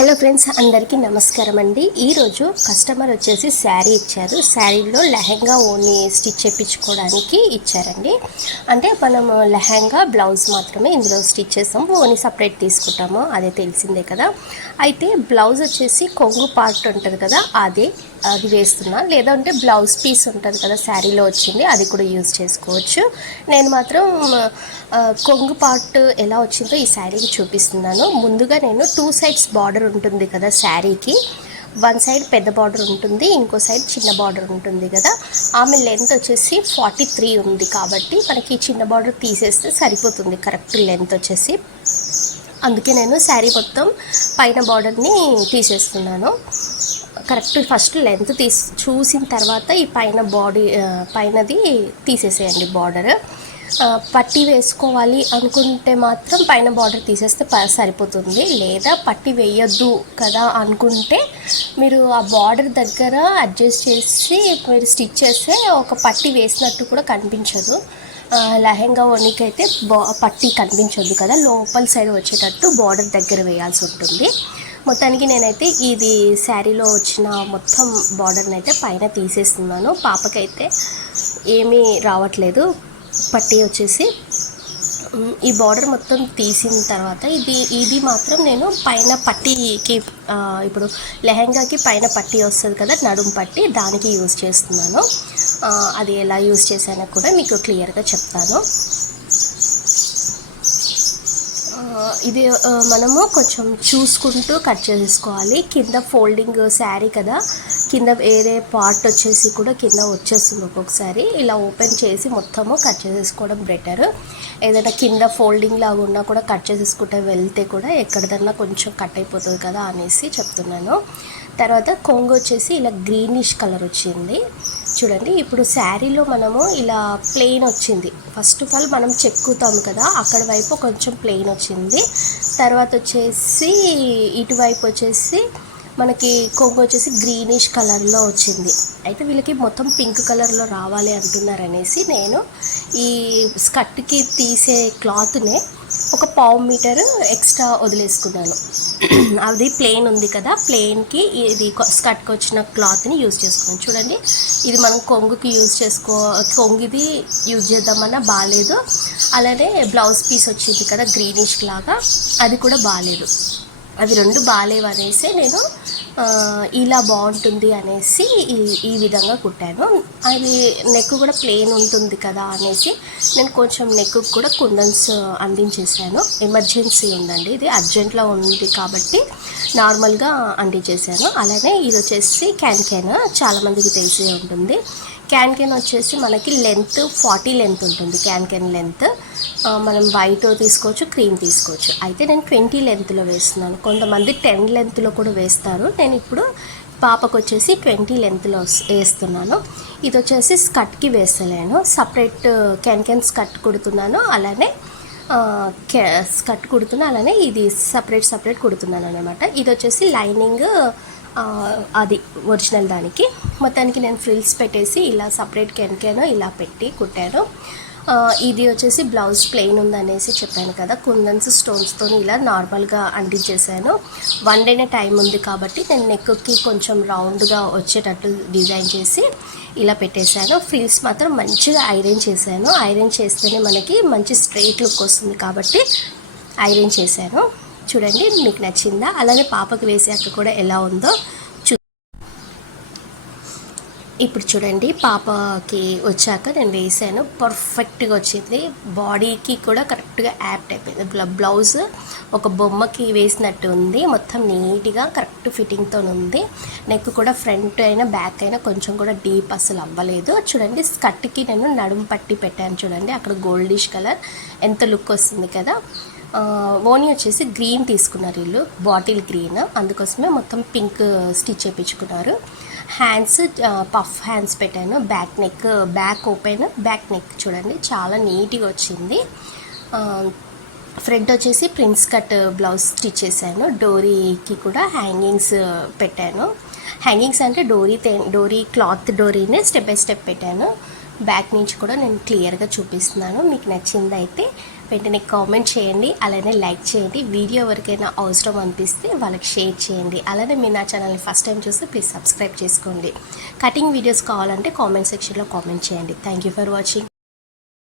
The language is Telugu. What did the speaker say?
హలో ఫ్రెండ్స్ అందరికీ నమస్కారం అండి. ఈరోజు కస్టమర్ వచ్చేసి శారీ ఇచ్చారు. శారీలో లెహెంగా ఓన్లీ స్టిచ్ చేయించుకోవడానికి ఇచ్చారండి. అంటే మనం లెహెంగా బ్లౌజ్ మాత్రమే ఇందులో స్టిచ్ చేస్తాము ఓన్లీ సపరేట్ తీసుకుంటాము. అదే తెలిసిందే కదా. అయితే బ్లౌజ్ వచ్చేసి కొంగు పార్ట్ ఉంటుంది కదా అదే అది వేస్తున్నా. లేదంటే బ్లౌజ్ పీస్ ఉంటుంది కదా శారీలో వచ్చింది అది కూడా యూజ్ చేసుకోవచ్చు. నేను మాత్రం కొంగు పార్ట్ ఎలా వచ్చిందో ఈ శారీకి చూపిస్తున్నాను. ముందుగా నేను టూ సైడ్స్ బార్డర్ ఉంటుంది కదా శారీకి. వన్ సైడ్ పెద్ద బార్డర్ ఉంటుంది ఇంకో సైడ్ చిన్న బార్డర్ ఉంటుంది కదా. ఆమె లెంత్ వచ్చేసి ఫార్టీ త్రీ ఉంది కాబట్టి మనకి చిన్న బార్డర్ తీసేస్తే సరిపోతుంది కరెక్ట్ లెంత్ వచ్చేసి. అందుకే నేను శారీ మొత్తం పైన బార్డర్ని తీసేస్తున్నాను. కరెక్ట్ ఫస్ట్ లెంత్ తీసి చూసిన తర్వాత ఈ పైన బాడీ పైనది తీసేసేయండి బార్డర్. పట్టి వేసుకోవాలి అనుకుంటే మాత్రం పైన బార్డర్ తీసేస్తే ప సరిపోతుంది. లేదా పట్టి వేయొద్దు కదా అనుకుంటే మీరు ఆ బార్డర్ దగ్గర అడ్జస్ట్ చేసి మీరు స్టిచ్ చేస్తే ఒక పట్టి వేసినట్టు కూడా కనిపించదు. ఆ, లెహెంగా వణికైతే బా పట్టి కనిపించొద్దు కదా. లోపల సైడ్ వచ్చేటట్టు బార్డర్ దగ్గర వేయాల్సి ఉంటుంది. మొత్తానికి నేనైతే ఇది శారీలో వచ్చిన మొత్తం బార్డర్ని అయితే పైన తీసేస్తున్నాను. పాపకైతే ఏమీ రావట్లేదు. పట్టి వచ్చేసి ఈ బార్డర్ మొత్తం తీసిన తర్వాత ఇది ఇది మాత్రం నేను పైన పట్టీకి ఇప్పుడు లెహెంగాకి పైన పట్టీ వస్తుంది కదా నడుం పట్టి దానికి యూజ్ చేస్తున్నాను. అది ఎలా యూజ్ చేశానో కూడా మీకు క్లియర్గా చెప్తాను. ఇది మనము కొంచెం చూసుకుంటూ కట్ చేసేసుకోవాలి కింద ఫోల్డింగ్ శారీ కదా. కింద వేరే పార్ట్ వచ్చేసి కూడా కింద వచ్చేస్తుంది ఒక్కొక్కసారి. ఇలా ఓపెన్ చేసి మొత్తము కట్ చేసేసుకోవడం బెటర్. ఏదైనా కింద ఫోల్డింగ్ లాగా ఉన్నా కూడా కట్ చేసేసుకుంటే వెళ్తే కూడా ఎక్కడిదన్నా కొంచెం కట్ అయిపోతుంది కదా అనేసి చెప్తున్నాను. తర్వాత కొంగు వచ్చేసి ఇలా గ్రీనిష్ కలర్ వచ్చింది. చూడండి ఇప్పుడు శారీలో మనము ఇలా ప్లెయిన్ వచ్చింది. ఫస్ట్ ఆఫ్ ఆల్ మనం చెక్కుతాం కదా అక్కడ వైపు కొంచెం ప్లెయిన్ వచ్చింది. తర్వాత వచ్చేసి ఇటువైపు వచ్చేసి మనకి కొంగు వచ్చేసి గ్రీనిష్ కలర్లో వచ్చింది. అయితే వీళ్ళకి మొత్తం పింక్ కలర్లో రావాలి అంటున్నారు అనేసి నేను ఈ స్కర్ట్కి తీసే క్లాత్నే ఒక పావు మీటర్ ఎక్స్ట్రా వదిలేసుకున్నాను. అది ప్లెయిన్ ఉంది కదా ప్లెయిన్కి ఇది స్కట్కి వచ్చిన క్లాత్ని యూజ్ చేసుకున్నాను. చూడండి ఇది మనం కొంగుకి యూజ్ చేసుకో కొంగిది యూజ్ చేద్దామన్నా బాగాలేదు అలానే బ్లౌజ్ పీస్ వచ్చింది కదా గ్రీనిష్ లాగా అది కూడా బాగాలేదు అవి రెండు బాగాలేవు అనేసి నేను ఇలా బాగుంటుంది అనేసి ఈ ఈ విధంగా కుట్టాను. అది నెక్ కూడా ప్లెయిన్ ఉంటుంది కదా అనేసి నేను కొంచెం నెక్ కూడా కుందన్స్ అందించేసాను ఎమర్జెన్సీ ఉందండి ఇది అర్జెంట్లో ఉంది కాబట్టి నార్మల్గా అందించేసాను అలానే ఇది వచ్చేసి క్యాన్ క్యాన్ చాలామందికి తెలిసే ఉంటుంది. క్యాన్ క్యాన్ వచ్చేసి మనకి లెంత్ ఫార్టీ లెంత్ ఉంటుంది క్యాన్ క్యాన్ లెంత్ మనం వైట్ తీసుకోవచ్చు క్రీమ్ తీసుకోవచ్చు. అయితే నేను ట్వంటీ లెంత్లో వేస్తున్నాను. కొంతమంది టెన్ లెంత్లో కూడా వేస్తారు. నేను ఇప్పుడు పాపకు వచ్చేసి ట్వంటీ లెంత్లో వేస్తున్నాను. ఇది వచ్చేసి స్కర్ట్కి వేస్తలేను. సపరేట్ క్యాన్ క్యాన్ స్కర్ట్ కుడుతున్నాను అలానే ఆ, స్కర్ట్ కుడుతున్నా అలానే ఇది సపరేట్ సపరేట్ కుడుతున్నాను అనమాట ఇది వచ్చేసి లైనింగ్ అది ఒరిజినల్ దానికి. మొత్తానికి నేను ఫ్రిల్స్ పెట్టేసి ఇలా సపరేట్ కెన్కేను ఇలా పెట్టి కుట్టాను. ఇది వచ్చేసి బ్లౌజ్ ప్లెయిన్ ఉందనేసి చెప్పాను కదా. కుందన్స్ స్టోన్స్తో ఇలా నార్మల్గా అంటించేసాను. వన్ డేనే టైం ఉంది కాబట్టి నేను నెక్కి కొంచెం రౌండ్గా వచ్చేటట్టు డిజైన్ చేసి ఇలా పెట్టేశాను ఫ్రిల్స్ మాత్రం మంచిగా ఐరన్ చేశాను ఐరన్ చేస్తేనే మనకి మంచి స్ట్రైట్ లుక్ వస్తుంది కాబట్టి ఐరన్ చేశాను చూడండి మీకు నచ్చిందా? అలానే పాపకు వేసాక కూడా ఎలా ఉందో చూ ఇప్పుడు చూడండి పాపకి వచ్చాక నేను వేసాను. పర్ఫెక్ట్గా వచ్చింది. బాడీకి కూడా కరెక్ట్గా యాప్ట్ అయిపోయింది. బ్లౌజ్ ఒక బొమ్మకి వేసినట్టు ఉంది. మొత్తం నీట్గా కరెక్ట్ ఫిట్టింగ్తో ఉంది. నెక్ కూడా ఫ్రంట్ అయినా బ్యాక్ అయినా కొంచెం కూడా డీప్ అసలు అవ్వలేదు. చూడండి స్కర్ట్కి నేను నడుము పట్టి పెట్టాను చూడండి. అక్కడ గోల్డిష్ కలర్. ఎంత లుక్ వస్తుంది కదా. ఓని వచ్చేసి గ్రీన్ తీసుకున్నారు వీళ్ళు. Bottle green. అందుకోసమే మొత్తం పింక్ స్టిచ్ చేయించుకున్నారు హ్యాండ్స్ పఫ్ హ్యాండ్స్ పెట్టాను. Back neck back open back neck చూడండి. చాలా నీట్గా వచ్చింది. ఫ్రంట్ వచ్చేసి ప్రిన్స్ కట్ బ్లౌజ్ స్టిచ్ చేశాను. డోరీకి కూడా హ్యాంగింగ్స్ పెట్టాను. హ్యాంగింగ్స్ అంటే డోరీ తే డోరీ క్లాత్ డోరీనే స్టెప్ బై స్టెప్ పెట్టాను. బ్యాక్ నుంచి కూడా నేను క్లియర్గా చూపిస్తున్నాను. మీకు నచ్చిందైతే వెంటనే కామెంట్ చేయండి అలానే లైక్ చేయండి. వీడియో ఎవరికైనా అవసరం అనిపిస్తే వాళ్ళకి షేర్ చేయండి. అలానే మీరు నా ఛానల్ని ఫస్ట్ టైం చూస్తే ప్లీజ్ సబ్స్క్రైబ్ చేసుకోండి. కటింగ్ వీడియోస్ కావాలంటే కామెంట్ సెక్షన్లో కామెంట్ చేయండి. Thank you for watching